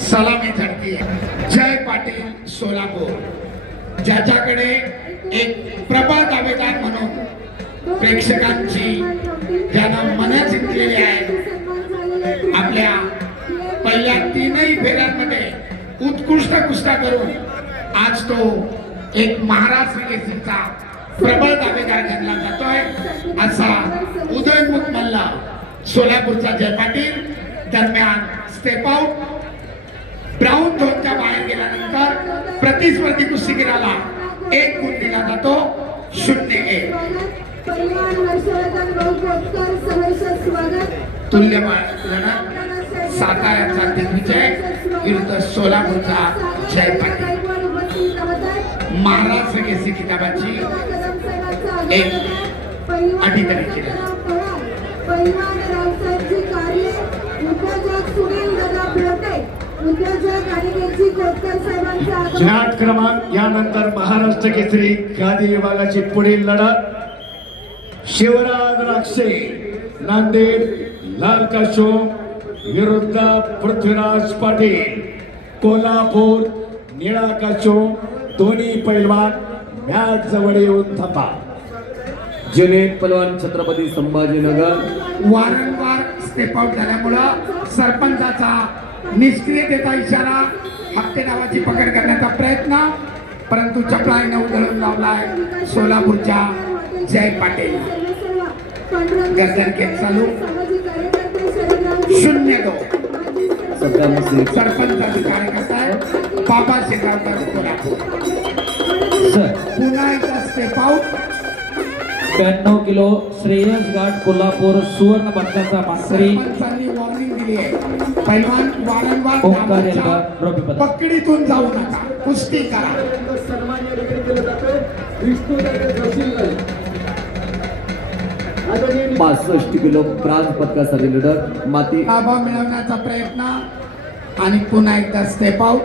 सलामी झटकी जय पाटील सोलापूर, ज्याच्याकडे एक प्रबळ दावेदार म्हणून प्रेक्षकांची ज्यानं मन जिंकलेली आहे. आपल्या पहिल्या तीनही फेऱ्यांमध्ये उत्कृष्ट कुस्त्या करून आज तो एक महाराष्ट्र केसरीचा प्रबळ दावेदार गणला जातोय. असा उदयमुख मल्ल सोलापूरचा जय पाटील दरम्यान स्टेप आउट ब्राऊन झोनच्या बाहेर गेल्यानंतर प्रतिस्पर्धी कुस्तीगीराला 1 गुण दिला जातो. 0-1 तुल्यबळ लढत साताऱ्याचा दिग्विजय विरुद्ध सोलापूरचा जय पाटील. महाराष्ट्र केसरी किताबाची एक अधिकारीची ज्ञात क्रमांक यानंतर महाराष्ट्र केसरी गादी विभागाची पुढील लढत शिवराज राक्षे नांदेड लाल काशो विरुद्ध पृथ्वीराज पाटील कोल्हापूर निळा काशो. दोन्ही पैलवान मॅच जवळ येऊन थांबा. जुनेद पलवान छत्रपती संभाजीनगर. वारंवार स्टेप आउट झाल्यामुळं सरपंचाचा निष्क्रियतेचा इशारा, हत्ते नावाची पकड करण्याचा प्रयत्न, परंतु चपळाईने उधळून लावलाय सोलापूरच्या जय पाटील. गर्दन केक चालू 0-2 सरपंचाचे कार्यकर्ता आहे बाबा शेगावकर कोल्हापूर. पुन्हा एकदा स्टेप आउट 92 किलो श्रेयस घाट कोल्हापूर सुवर्ण पदकाचा मानकरी. सरपंचांनी वॉर्निंग दिली आहे, पैलवान वारंवार ओंकार येलगा ट्रॉफी पदक. पकडीतून जाऊ नका, कुस्ती करा. 65 किलो ब्रांज पदकासाठी लढत माती. ताबा मिळवण्याचा प्रयत्न आणि पुन्हा एकदा स्टेप आउट.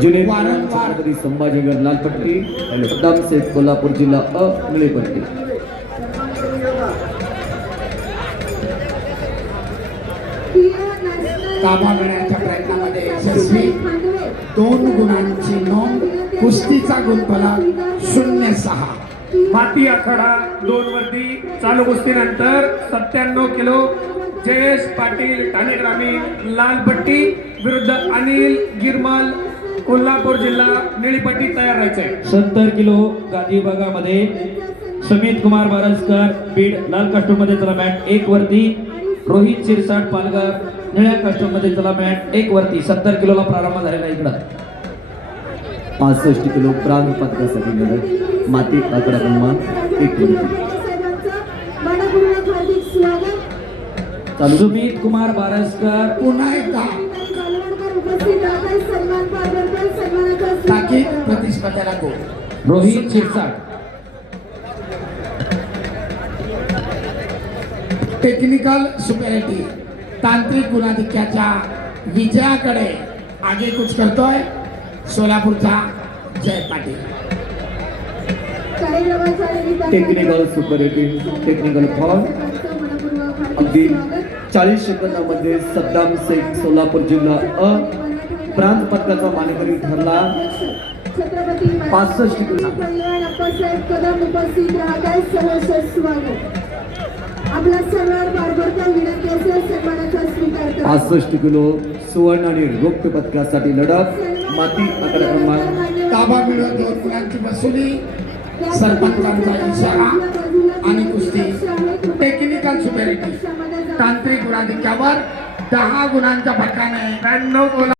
जुनेद पलवान छत्रपती संभाजीनगर लाल पट्टी. सद्दाम शेख कोल्हापूर जिल्हा अ निळी पट्टी. ताबा मिळवण्याच्या प्रयत्नामध्ये यशस्वी. 2 गुणांची नोंद. कुस्तीचा गुणफलक 0-6. माती आखाडा 2 वरती चालू कुस्तीनंतर 97 किलो जयेश पाटील ठाणे ग्रामीण लाल पट्टी विरुद्ध अनिल गिरमल कोल्हापूर जिल्हा निळी पट्टी तयार राहायचे. 70 किलो गादी विभागामध्ये समित कुमार बारसकर बीड लाल कास्टूम मध्ये चला मॅट 1 वरती. रोहित शिरसाट पालघर निळ्या कास्टूम मध्ये चला मॅट 1 वरती. 70 किलोला प्रारंभ झालेला इकडं. 65 किलो ब्रांज पदकासाठी लढत माती आखाडा क्रमांक 1 वरती. सुमित कुमार बारसकर पुन्हा एकदा ताकीद प्रतिस्पर्ध्याला गोल. रोहित शिरसाट टेक्निकल सुपेरिटी तांत्रिक गुणाधिक्याच्या विजयाकडे आगेकूच करतोय सोलापूरचा Jay Patil. Technical superiority technical fall. अगदी 40 सेकंदामध्ये सद्दाम शेख सोलापूर जिल्हा अ ब्रांज पदकाचा मानकरी ठरला. 65 किलो आपला सर्वात बारबरकर विनंती असेल सन्मानाचा स्वीकार करा. 65 किलो सुवर्ण आणि रौप्य पदकासाठी लढत माती आखाडा क्रमांक. ताबा मिळवून 2 गुणांची वसुली, सरपंचांचा इशारा आणि कुस्ती. टेक्निकल सुपेरिटी तांत्रिक गुणाधिक्यावर 10 गुणांच्या फरकाने 92